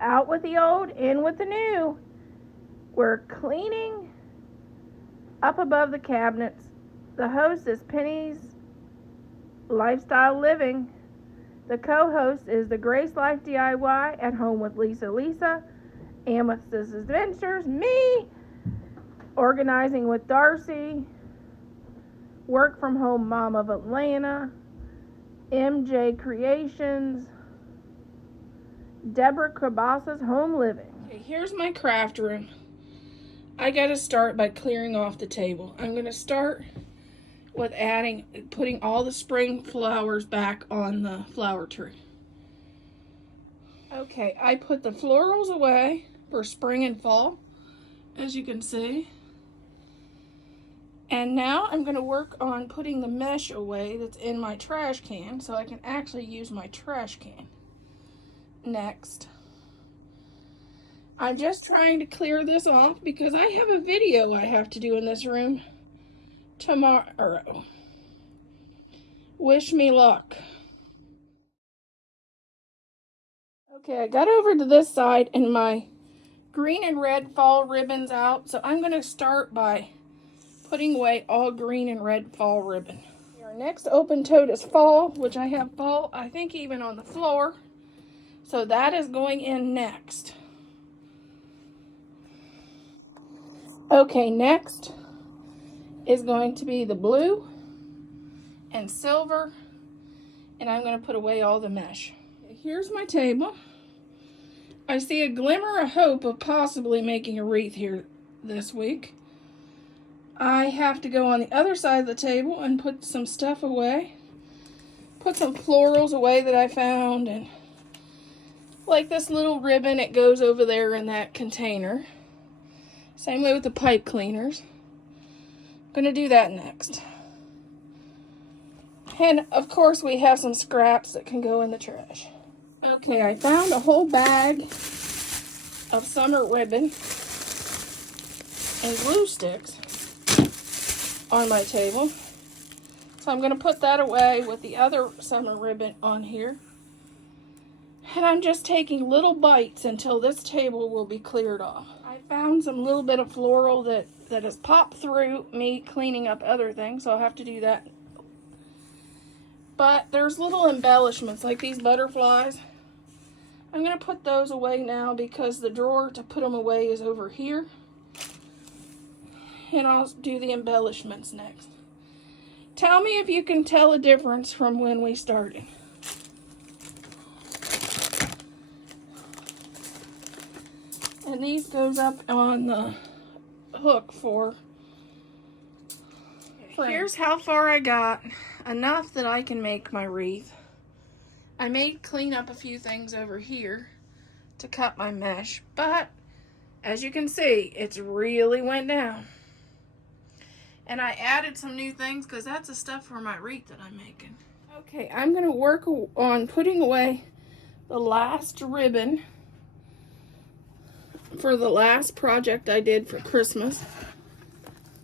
Out with the old, in with the new. We're cleaning up above the cabinets. The host is Penny's Lifestyle Living. The co-host is the Grace Life DIY at Home with Lisa, Amethyst's Adventures, me, Organizing with Darcy, Work from Home Mom of Atlanta, MJ Creations, Deborah Krabas's Home Living. Okay, here's my craft room. I gotta start by clearing off the table. I'm gonna start with putting all the spring flowers back on the flower tree. Okay, I put the florals away for spring and fall, as you can see. And now I'm gonna work on putting the mesh away that's in my trash can so I can actually use my trash can. Next, I'm just trying to clear this off because I have a video I have to do in this room tomorrow. Wish me luck. Okay, I got over to this side and my green and red fall ribbon's out, so I'm going to start by putting away all green and red fall ribbon. Our next open tote is fall, which I have fall, I think, even on the floor. So that is going in next. Okay, next is going to be the blue and silver, and I'm going to put away all the mesh. Here's my table. I see a glimmer of hope of possibly making a wreath here this week. I have to go on the other side of the table and put some stuff away. Put some florals away that I found, and like this little ribbon, it goes over there in that container. Same way with the pipe cleaners. I'm gonna do that next. And of course we have some scraps that can go in the trash. Okay, I found a whole bag of summer ribbon and glue sticks on my table. So I'm gonna put that away with the other summer ribbon on here. And I'm just taking little bites until this table will be cleared off. I found some little bit of floral that has popped through me cleaning up other things, so I'll have to do that. But there's little embellishments like these butterflies. I'm going to put those away now because the drawer to put them away is over here. And I'll do the embellishments next. Tell me if you can tell a difference from when we started. And these goes up on the hook for here's how far I got. Enough that I can make my wreath. I may clean up a few things over here to cut my mesh, but as you can see, it's really went down. And I added some new things because that's the stuff for my wreath that I'm making. Okay, I'm going to work on putting away the last ribbon for the last project I did for Christmas.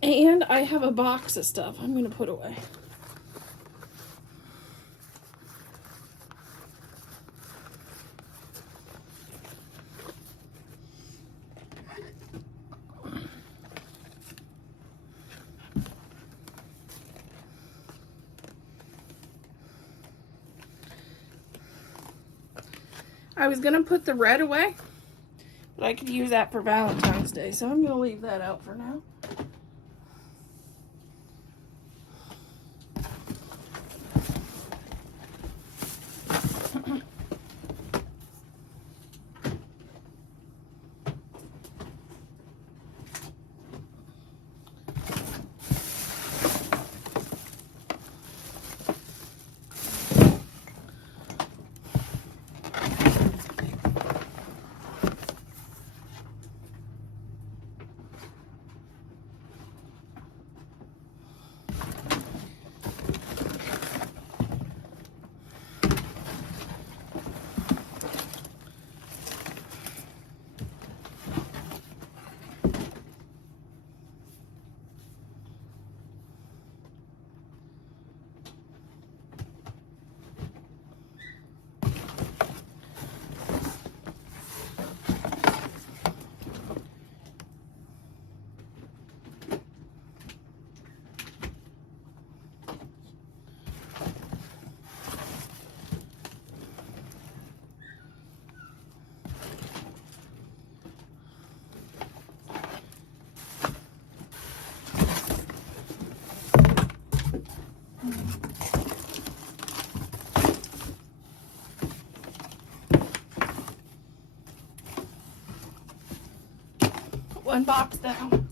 And I have a box of stuff I'm going to put away. I was going to put the red away, but I could use that for Valentine's Day, so I'm going to leave that out for now. unbox them.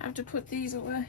have to put these away.